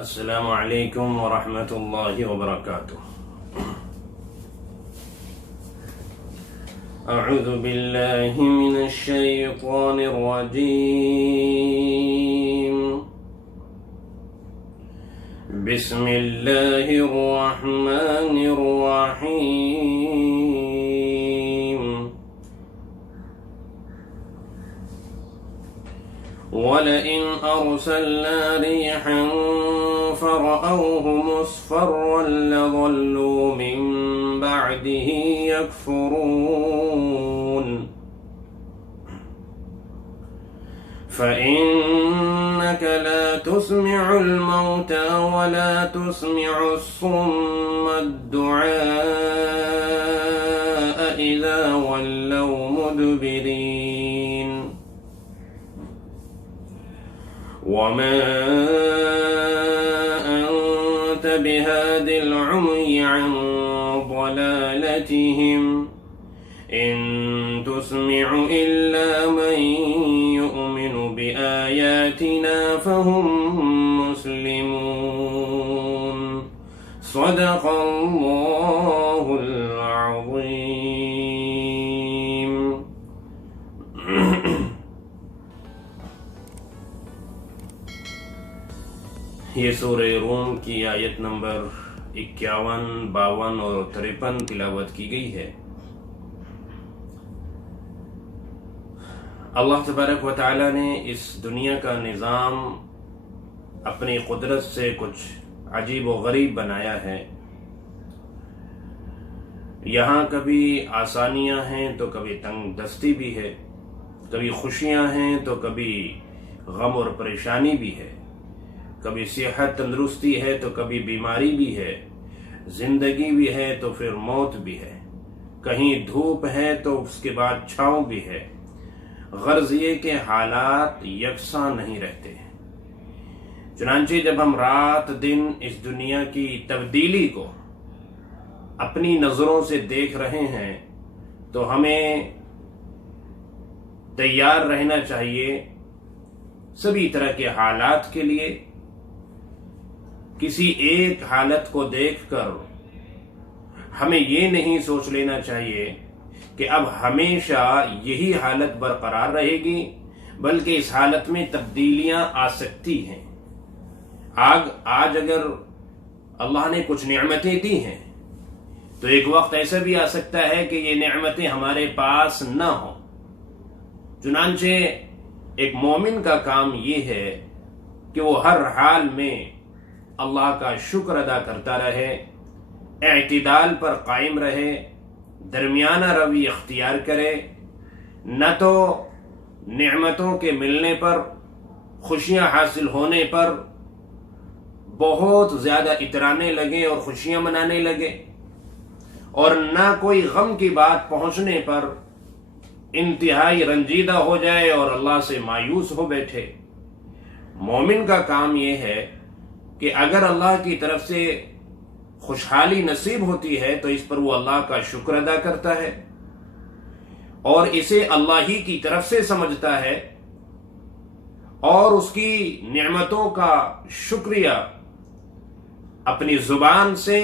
السلام علیکم ورحمۃ اللہ وبرکاتہ۔ اعوذ باللہ من الشیطان الرجیم، بسم اللہ الرحمن الرحیم۔ وَلَئِنْ أَرْسَلْنَا رِيحًا فَرَأَوْهُ مُصْفَرًّا لَظَلُّوا مِنْ بَعْدِهِ يَكْفُرُونَ فَإِنَّكَ لَا تُسْمِعُ الْمَوْتَى وَلَا تُسْمِعُ الصُّمَّ الدُّعَاءَ إِذَا وَلَّوْا مُدْبِرِينَ وَمَا أَنْتَ بِهَادِ الْعُمْيِ عَنْ ضَلَالَتِهِمْ إِنْ تُسْمِعُ إِلَّا مَنْ يُؤْمِنُ بِآيَاتِنَا فَهُمْ مُسْلِمُونَ۔ صدق اللہ العظیم۔ یہ سورہ روم کی آیت نمبر 51، 52 اور 53 تلاوت کی گئی ہے۔ اللہ تبارک و تعالی نے اس دنیا کا نظام اپنی قدرت سے کچھ عجیب و غریب بنایا ہے۔ یہاں کبھی آسانیاں ہیں تو کبھی تنگ دستی بھی ہے، کبھی خوشیاں ہیں تو کبھی غم اور پریشانی بھی ہے، کبھی صحت تندرستی ہے تو کبھی بیماری بھی ہے، زندگی بھی ہے تو پھر موت بھی ہے، کہیں دھوپ ہے تو اس کے بعد چھاؤں بھی ہے۔ غرض یہ کہ حالات یکساں نہیں رہتے۔ چنانچہ جب ہم رات دن اس دنیا کی تبدیلی کو اپنی نظروں سے دیکھ رہے ہیں تو ہمیں تیار رہنا چاہیے سبھی طرح کے حالات کے لیے۔ کسی ایک حالت کو دیکھ کر ہمیں یہ نہیں سوچ لینا چاہیے کہ اب ہمیشہ یہی حالت برقرار رہے گی، بلکہ اس حالت میں تبدیلیاں آ سکتی ہیں۔ آج اگر اللہ نے کچھ نعمتیں دی ہیں تو ایک وقت ایسا بھی آ سکتا ہے کہ یہ نعمتیں ہمارے پاس نہ ہوں۔ چنانچہ ایک مومن کا کام یہ ہے کہ وہ ہر حال میں اللہ کا شکر ادا کرتا رہے، اعتدال پر قائم رہے، درمیانہ روی اختیار کرے، نہ تو نعمتوں کے ملنے پر، خوشیاں حاصل ہونے پر بہت زیادہ اترانے لگے اور خوشیاں منانے لگے، اور نہ کوئی غم کی بات پہنچنے پر انتہائی رنجیدہ ہو جائے اور اللہ سے مایوس ہو بیٹھے۔ مومن کا کام یہ ہے کہ اگر اللہ کی طرف سے خوشحالی نصیب ہوتی ہے تو اس پر وہ اللہ کا شکر ادا کرتا ہے اور اسے اللہ ہی کی طرف سے سمجھتا ہے، اور اس کی نعمتوں کا شکریہ اپنی زبان سے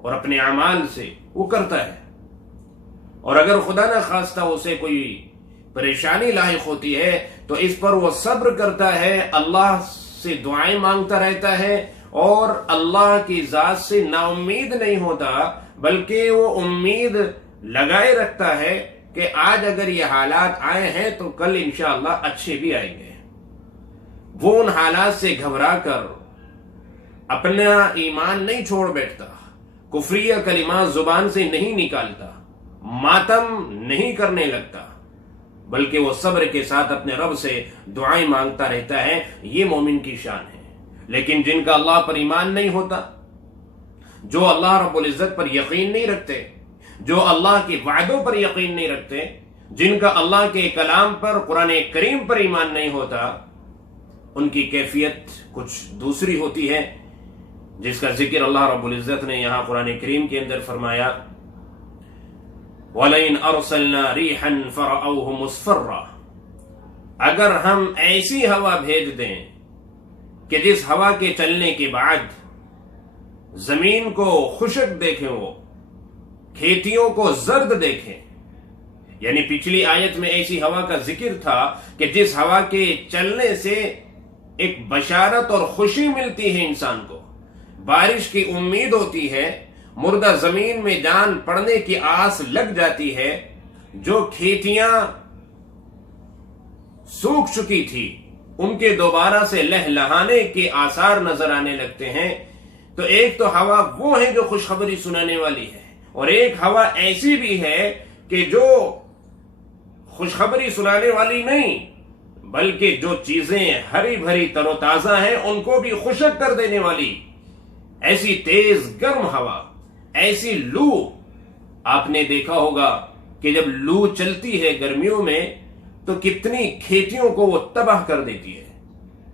اور اپنے اعمال سے وہ کرتا ہے۔ اور اگر خدا نہ خواستہ اسے کوئی پریشانی لاحق ہوتی ہے تو اس پر وہ صبر کرتا ہے، اللہ سے دعائیں مانگتا رہتا ہے، اور اللہ کی ذات سے نا امید نہیں ہوتا بلکہ وہ امید لگائے رکھتا ہے کہ آج اگر یہ حالات آئے ہیں تو کل انشاءاللہ اچھے بھی آئیں گے۔ وہ ان حالات سے گھبرا کر اپنا ایمان نہیں چھوڑ بیٹھتا، کفریہ کلمات زبان سے نہیں نکالتا، ماتم نہیں کرنے لگتا، بلکہ وہ صبر کے ساتھ اپنے رب سے دعائیں مانگتا رہتا ہے۔ یہ مومن کی شان ہے۔ لیکن جن کا اللہ پر ایمان نہیں ہوتا، جو اللہ رب العزت پر یقین نہیں رکھتے، جو اللہ کے وعدوں پر یقین نہیں رکھتے، جن کا اللہ کے کلام پر، قرآن کریم پر ایمان نہیں ہوتا، ان کی کیفیت کچھ دوسری ہوتی ہے، جس کا ذکر اللہ رب العزت نے یہاں قرآن کریم کے اندر فرمایا، وَلَئِنْ أَرْسَلْنَا رِيحًا فَرَأَوْهُ مُصْفَرًّا، اگر ہم ایسی ہوا بھیج دیں کہ جس ہوا کے چلنے کے بعد زمین کو خشک دیکھیں، وہ کھیتیوں کو زرد دیکھیں. یعنی پچھلی آیت میں ایسی ہوا کا ذکر تھا کہ جس ہوا کے چلنے سے ایک بشارت اور خوشی ملتی ہے، انسان کو بارش کی امید ہوتی ہے، مردہ زمین میں جان پڑنے کی آس لگ جاتی ہے، جو کھیتیاں سوکھ چکی تھی ان کے دوبارہ سے لہلہانے کے آثار نظر آنے لگتے ہیں. تو ایک تو ہوا وہ ہے جو خوشخبری سنانے والی ہے، اور ایک ہوا ایسی بھی ہے کہ جو خوشخبری سنانے والی نہیں، بلکہ جو چیزیں ہری بھری تر و تازہ ہیں ان کو بھی خشک کر دینے والی ایسی تیز گرم ہوا، ایسی لو. آپ نے دیکھا ہوگا کہ جب لو چلتی ہے گرمیوں میں تو کتنی کھیتیوں کو وہ تباہ کر دیتی ہے.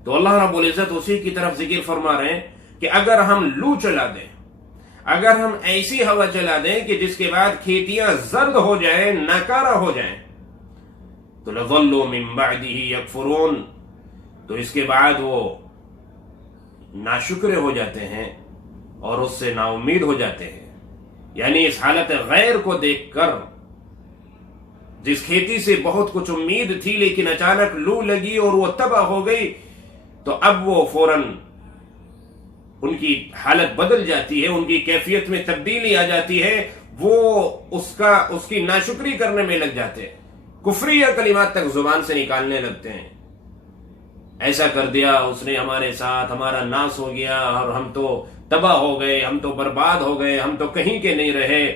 تو اللہ رب العزت اسی کی طرف ذکر فرما رہے ہیں کہ اگر ہم لو چلا دیں، اگر ہم ایسی ہوا چلا دیں کہ جس کے بعد کھیتیاں زرد ہو جائیں، ناکارہ ہو جائیں، تو لظلوا من بعده یکفرون، تو اس کے بعد وہ ناشکرے ہو جاتے ہیں اور اس سے نا امید ہو جاتے ہیں. یعنی اس حالت غیر کو دیکھ کر جس کھیتی سے بہت کچھ امید تھی لیکن اچانک لو لگی اور وہ تباہ ہو گئی، تو اب وہ فوراً ان کی حالت بدل جاتی ہے، ان کی کیفیت میں تبدیلی آ جاتی ہے، وہ اس کی ناشکری کرنے میں لگ جاتے ہیں، کفریہ کلمات تک زبان سے نکالنے لگتے ہیں. ایسا کر دیا اس نے ہمارے ساتھ، ہمارا ناس ہو گیا اور ہم تو تباہ ہو گئے، ہم تو برباد ہو گئے، ہم تو کہیں کے نہیں رہے.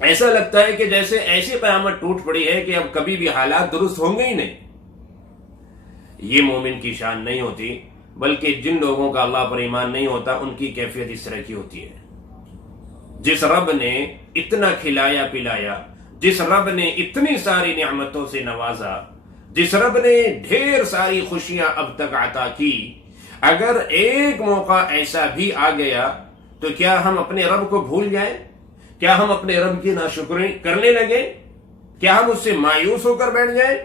ایسا لگتا ہے کہ جیسے ایسی قیامت ٹوٹ پڑی ہے کہ اب کبھی بھی حالات درست ہوں گے ہی نہیں. یہ مومن کی شان نہیں ہوتی، بلکہ جن لوگوں کا اللہ پر ایمان نہیں ہوتا ان کی کیفیت اس طرح کی ہوتی ہے. جس رب نے اتنا کھلایا پلایا، جس رب نے اتنی ساری نعمتوں سے نوازا، جس رب نے ڈھیر ساری خوشیاں اب تک عطا کی، اگر ایک موقع ایسا بھی آ گیا تو کیا ہم اپنے رب کو بھول جائیں؟ کیا ہم اپنے رب کی ناشکری کرنے لگے؟ کیا ہم اس سے مایوس ہو کر بیٹھ جائیں؟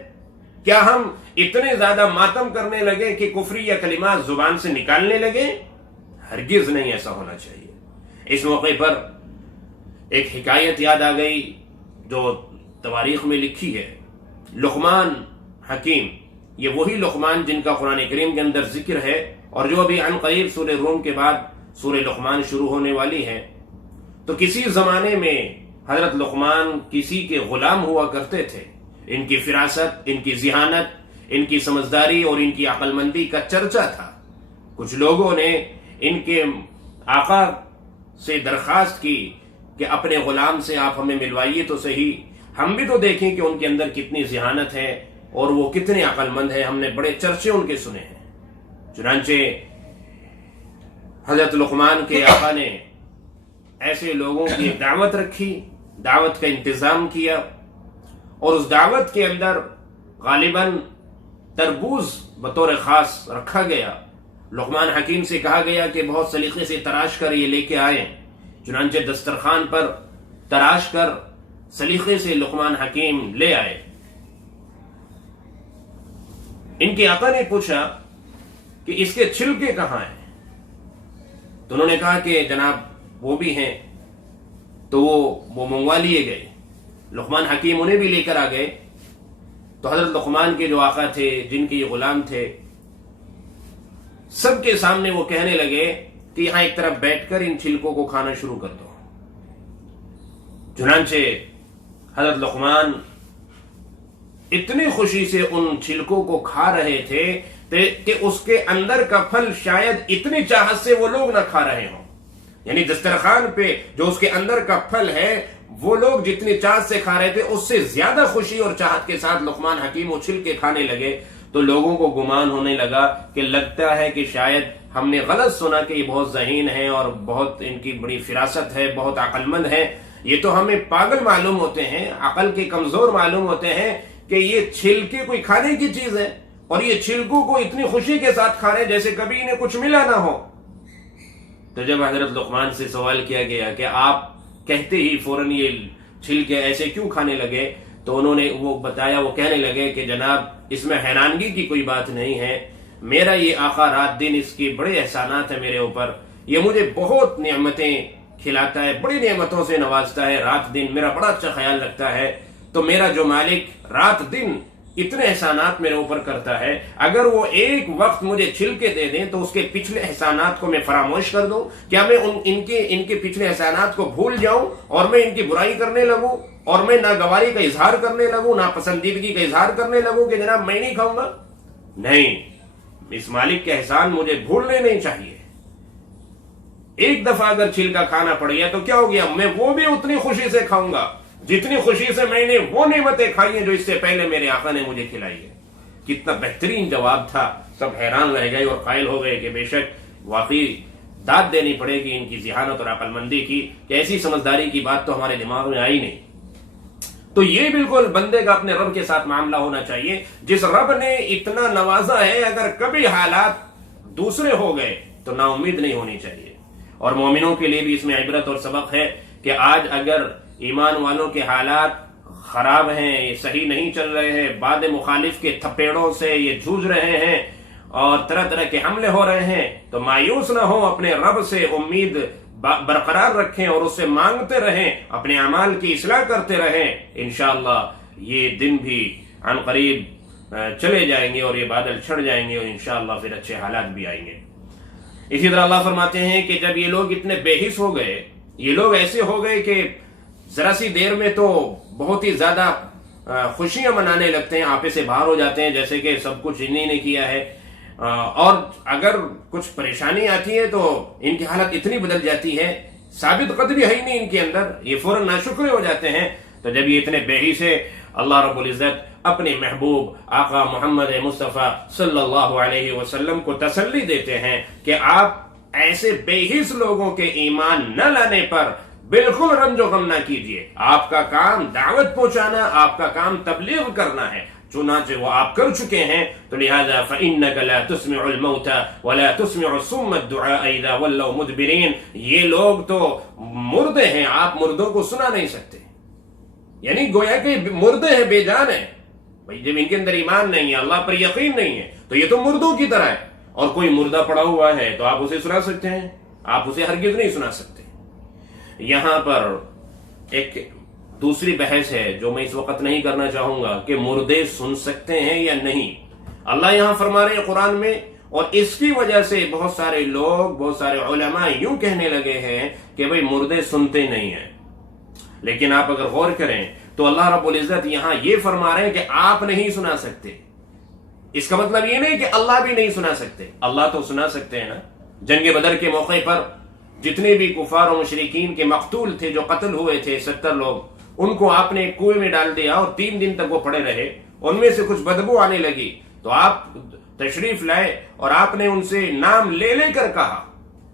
کیا ہم اتنے زیادہ ماتم کرنے لگے کہ کفری یا کلمات زبان سے نکالنے لگے؟ ہرگز نہیں ایسا ہونا چاہیے. اس موقع پر ایک حکایت یاد آ گئی جو تواریخ میں لکھی ہے. لقمان حکیم، یہ وہی لقمان جن کا قرآن کریم کے اندر ذکر ہے اور جو ابھی عن قریب سورہ روم کے بعد سورہ لقمان شروع ہونے والی ہے. تو کسی زمانے میں حضرت لقمان کسی کے غلام ہوا کرتے تھے. ان کی فراست، ان کی ذہانت، ان کی سمجھداری اور ان کی عقل مندی کا چرچا تھا. کچھ لوگوں نے ان کے آقا سے درخواست کی کہ اپنے غلام سے آپ ہمیں ملوائیے تو صحیح، ہم بھی تو دیکھیں کہ ان کے اندر کتنی ذہانت ہے اور وہ کتنے عقل مند ہے، ہم نے بڑے چرچے ان کے سنے ہیں. چنانچہ حضرت لقمان کے آقا نے ایسے لوگوں کی دعوت رکھی، دعوت کا انتظام کیا، اور اس دعوت کے اندر غالباً تربوز بطور خاص رکھا گیا. لقمان حکیم سے کہا گیا کہ بہت سلیقے سے تراش کر یہ لے کے آئے. چنانچہ دسترخوان پر تراش کر سلیقے سے لقمان حکیم لے آئے. ان کے آقا نے پوچھا کہ اس کے چھلکے کہاں ہیں؟ تو انہوں نے کہا کہ جناب وہ بھی ہیں. تو وہ منگوا لیے گئے. لقمان حکیم انہیں بھی لے کر آ گئے. تو حضرت لقمان کے جو آقا تھے، جن کے یہ غلام تھے، سب کے سامنے وہ کہنے لگے کہ یہاں ایک طرف بیٹھ کر ان چھلکوں کو کھانا شروع کر دو. چنانچہ حضرت لقمان اتنی خوشی سے ان چھلکوں کو کھا رہے تھے کہ اس کے اندر کا پھل شاید اتنی چاہت سے وہ لوگ نہ کھا رہے ہوں. یعنی دسترخوان پہ جو اس کے اندر کا پھل ہے وہ لوگ جتنی چاہت سے کھا رہے تھے اس سے زیادہ خوشی اور چاہت کے ساتھ لقمان حکیم اچھل کے کھانے لگے. تو لوگوں کو گمان ہونے لگا کہ لگتا ہے کہ شاید ہم نے غلط سنا کہ یہ بہت ذہین ہیں اور بہت ان کی بڑی فراست ہے، بہت عقل مند ہے. یہ تو ہمیں پاگل معلوم ہوتے ہیں، عقل کے کمزور معلوم ہوتے ہیں کہ یہ چھلکے کوئی کھانے کی چیز ہے اور یہ چھلکوں کو اتنی خوشی کے ساتھ کھا رہے جیسے کبھی انہیں کچھ ملا نہ ہو. تو جب حضرت لقمان سے سوال کیا گیا کہ آپ کہتے ہی فوراً یہ چھلکے ایسے کیوں کھانے لگے، تو انہوں نے وہ بتایا، وہ کہنے لگے کہ جناب اس میں حیرانگی کی کوئی بات نہیں ہے. میرا یہ آقا رات دن اس کی بڑے احسانات ہیں میرے اوپر، یہ مجھے بہت نعمتیں کھلاتا ہے، بڑی نعمتوں سے نوازتا ہے، رات دن میرا بڑا اچھا خیال رکھتا ہے۔ تو میرا جو مالک رات دن اتنے احسانات میرے اوپر کرتا ہے، اگر وہ ایک وقت مجھے چھل کے دے دیں تو اس کے پچھلے احسانات کو میں فراموش کر دوں؟ کیا میں ان کے پچھلے احسانات کو بھول جاؤں اور میں ان کی برائی کرنے لگوں اور میں ناگواری کا اظہار کرنے لگوں، ناپسندیدگی کا اظہار کرنے لگوں کہ جناب میں نہیں کھاؤں گا؟ نہیں، اس مالک کے احسان مجھے بھولنے نہیں چاہیے۔ ایک دفعہ اگر چھل کا کھانا پڑ گیا تو کیا ہو گیا، میں وہ بھی اتنی خوشی سے کھاؤں گا جتنی خوشی سے میں نے وہ نعمتیں کھائی ہیں جو اس سے پہلے میرے آقا نے مجھے کھلائی ہے۔ کتنا بہترین جواب تھا، سب حیران رہ گئے اور قائل ہو گئے کہ بے شک واقعی داد دینی پڑے گی ان کی ذہانت اور عقل مندی کی، کہ ایسی سمجھداری کی بات تو ہمارے دماغ میں آئی نہیں۔ تو یہ بالکل بندے کا اپنے رب کے ساتھ معاملہ ہونا چاہیے، جس رب نے اتنا نوازا ہے، اگر کبھی حالات دوسرے ہو گئے تو نا امید نہیں ہونی چاہیے۔ اور مومنوں کے لیے بھی اس میں عبرت اور سبق ہے کہ آج اگر ایمان والوں کے حالات خراب ہیں، یہ صحیح نہیں چل رہے ہیں، بعد مخالف کے تھپیڑوں سے یہ جھوج رہے ہیں اور طرح طرح کے حملے ہو رہے ہیں، تو مایوس نہ ہو، اپنے رب سے امید برقرار رکھیں اور اس سے مانگتے رہیں، اپنے اعمال کی اصلاح کرتے رہیں۔ انشاءاللہ یہ دن بھی عن قریب چلے جائیں گے اور یہ بادل چھڑ جائیں گے اور انشاءاللہ پھر اچھے حالات بھی آئیں گے۔ اسی طرح اللہ فرماتے ہیں کہ جب یہ لوگ اتنے بے حس ہو گئے، یہ لوگ ایسے ہو گئے کہ ذرا سی دیر میں تو بہت ہی زیادہ خوشیاں منانے لگتے ہیں، آپے سے باہر ہو جاتے ہیں جیسے کہ سب کچھ انہی نے کیا ہے، اور اگر کچھ پریشانی آتی ہے تو ان کی حالت اتنی بدل جاتی ہے، ثابت قدمی ہے ہی نہیں ان کے اندر، یہ فوراً ناشکرے ہو جاتے ہیں۔ تو جب یہ اتنے بے حس ہے، اللہ رب العزت اپنے محبوب آقا محمد مصطفیٰ صلی اللہ علیہ وسلم کو تسلی دیتے ہیں کہ آپ ایسے بے حس لوگوں کے ایمان نہ لانے پر بالکل رنج و غم نہ کیجیے۔ آپ کا کام دعوت پہنچانا، آپ کا کام تبلیغ کرنا ہے، چنانچہ وہ آپ کر چکے ہیں، تو لہذا فَإِنَّكَ لَا تُسْمِعُ الْمَوْتَى وَلَا تُسْمِعُ الصُّمَّ الدُّعَاءَ إِذَا وَلَّوْا مُدْبِرِينَ۔ یہ لوگ تو مردے ہیں، آپ مردوں کو سنا نہیں سکتے، یعنی گویا کہ مردے ہیں، بے جان ہیں۔ بھئی جب ان کے اندر ایمان نہیں ہے، اللہ پر یقین نہیں ہے، تو یہ تو مردوں کی طرح ہے، اور کوئی مردہ پڑا ہوا ہے تو آپ اسے سنا سکتے ہیں؟ آپ اسے ہرگز نہیں سنا سکتے۔ یہاں پر ایک دوسری بحث ہے جو میں اس وقت نہیں کرنا چاہوں گا کہ مردے سن سکتے ہیں یا نہیں۔ اللہ یہاں فرما رہے ہیں قرآن میں، اور اس کی وجہ سے بہت سارے لوگ، بہت سارے علماء یوں کہنے لگے ہیں کہ بھئی مردے سنتے نہیں ہیں، لیکن آپ اگر غور کریں تو اللہ رب العزت یہاں یہ فرما رہے ہیں کہ آپ نہیں سنا سکتے۔ اس کا مطلب یہ نہیں کہ اللہ بھی نہیں سنا سکتے، اللہ تو سنا سکتے ہیں نا۔ جنگ بدر کے موقع پر جتنے بھی کفار و مشرکین کے مقتول تھے، جو قتل ہوئے تھے 70 لوگ، ان کو آپ نے کنویں میں ڈال دیا اور 3 دن تک وہ پڑے رہے، ان میں سے کچھ بدبو آنے لگی، تو آپ تشریف لائے اور آپ نے ان سے نام لے لے کر کہا،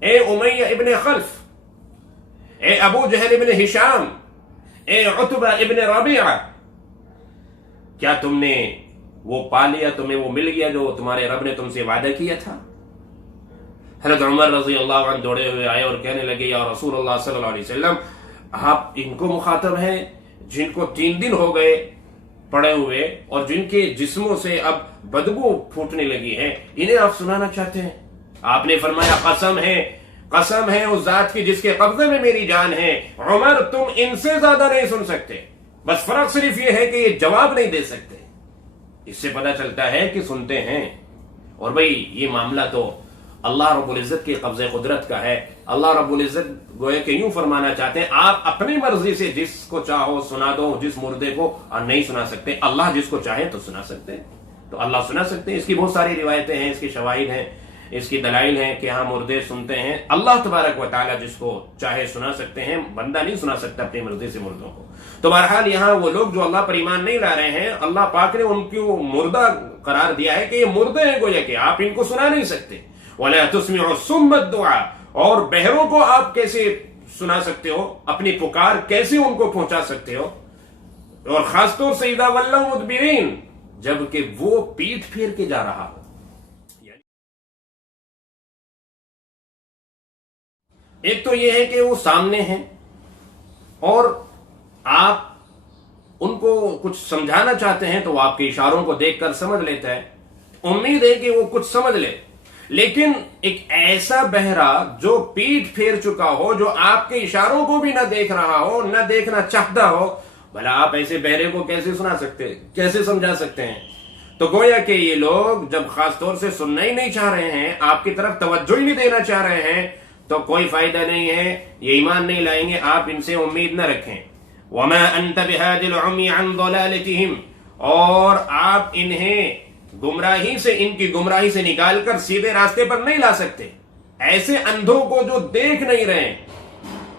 اے امیہ ابن خلف، اے ابو جہل ابن ہشام، اے عتبہ ابن ربیعہ، کیا تم نے وہ پا لیا، تمہیں وہ مل گیا جو تمہارے رب نے تم سے وعدہ کیا تھا؟ حضرت عمر رضی اللہ عنہ دوڑے ہوئے آئے اور کہنے لگے، یا رسول اللہ صلی اللہ علیہ وسلم، آپ ان کو مخاطب ہیں جن کو 3 دن ہو گئے پڑے ہوئے اور جن کے جسموں سے اب بدبو پھوٹنے لگی ہے، انہیں آپ سنانا چاہتے ہیں؟ آپ نے فرمایا، قسم ہے اس ذات کی جس کے قبضے میں میری جان ہے، عمر تم ان سے زیادہ نہیں سن سکتے، بس فرق صرف یہ ہے کہ یہ جواب نہیں دے سکتے۔ اس سے پتہ چلتا ہے کہ سنتے ہیں۔ اور بھئی یہ معاملہ تو اللہ رب العزت کے قبضے قدرت کا ہے۔ اللہ رب العزت گویا کہ یوں فرمانا چاہتے ہیں، آپ اپنی مرضی سے جس کو چاہو سنا دو، جس مردے کو نہیں سنا سکتے، اللہ جس کو چاہے تو سنا سکتے ہیں، تو اللہ سنا سکتے ہیں۔ اس کی بہت ساری روایتیں ہیں، اس کی شواہد ہیں، اس کی دلائل ہیں کہ ہاں مردے سنتے ہیں۔ اللہ تبارک و تعالیٰ جس کو چاہے سنا سکتے ہیں، بندہ نہیں سنا سکتا اپنی مرضی سے مردوں کو۔ تو بہرحال یہاں وہ لوگ جو اللہ پر ایمان نہیں لا رہے ہیں، اللہ پاک نے ان کو مردہ قرار دیا ہے کہ یہ مردے ہیں، گویا کہ آپ ان کو سنا نہیں سکتے۔ وَلَا تُسْمِعُ الصُّمَّ الدُّعَاءَ، اور بہروں کو آپ کیسے سنا سکتے ہو، اپنی پکار کیسے ان کو پہنچا سکتے ہو، اور خاص طور سے اِذَا وَلَّوْا مُدْبِرِينَ، جبکہ وہ پیٹھ پھیر کے جا رہا ہو۔ ایک تو یہ ہے کہ وہ سامنے ہیں اور آپ ان کو کچھ سمجھانا چاہتے ہیں تو وہ آپ کے اشاروں کو دیکھ کر سمجھ لیتا ہے، امید ہے کہ وہ کچھ سمجھ لے، لیکن ایک ایسا بہرا جو پیٹ پھیر چکا ہو، جو آپ کے اشاروں کو بھی نہ دیکھ رہا ہو، نہ دیکھنا چاہتا ہو، بھلا آپ ایسے بہرے کو کیسے سنا سکتے، کیسے سمجھا سکتے ہیں؟ تو گویا کہ یہ لوگ جب خاص طور سے سننا ہی نہیں چاہ رہے ہیں، آپ کی طرف توجہ ہی نہیں دینا چاہ رہے ہیں، تو کوئی فائدہ نہیں ہے، یہ ایمان نہیں لائیں گے، آپ ان سے امید نہ رکھیں۔ وَمَا أَنْتَ بِهَادِ الْعُمْيِ عَنْ ضَلَالَتِهِمْ، اور آپ انہیں گمراہی سے، ان کی گمراہی سے نکال کر سیدھے راستے پر نہیں لا سکتے۔ ایسے اندھوں کو جو دیکھ نہیں رہے،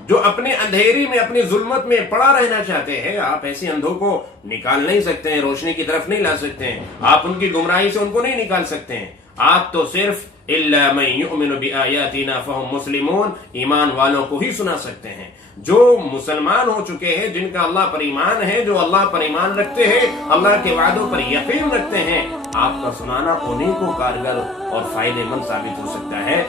جو اپنے اندھیری میں، اپنی ظلمت میں پڑا رہنا چاہتے ہیں، آپ ایسے اندھوں کو نکال نہیں سکتے ہیں، روشنی کی طرف نہیں لا سکتے ہیں، آپ ان کی گمراہی سے ان کو نہیں نکال سکتے ہیں۔ آپ تو صرف إِلَّا مَن يُؤْمِنُ بِآيَاتِنَا فَهُمْ مُسْلِمُونَ، ایمان والوں کو ہی سنا سکتے ہیں، جو مسلمان ہو چکے ہیں، جن کا اللہ پر ایمان ہے، جو اللہ پر ایمان رکھتے ہیں، اللہ کے وعدوں پر یقین رکھتے ہیں، آپ کا سنانا انہیں کو کارگر اور فائدہ مند ثابت ہو سکتا ہے۔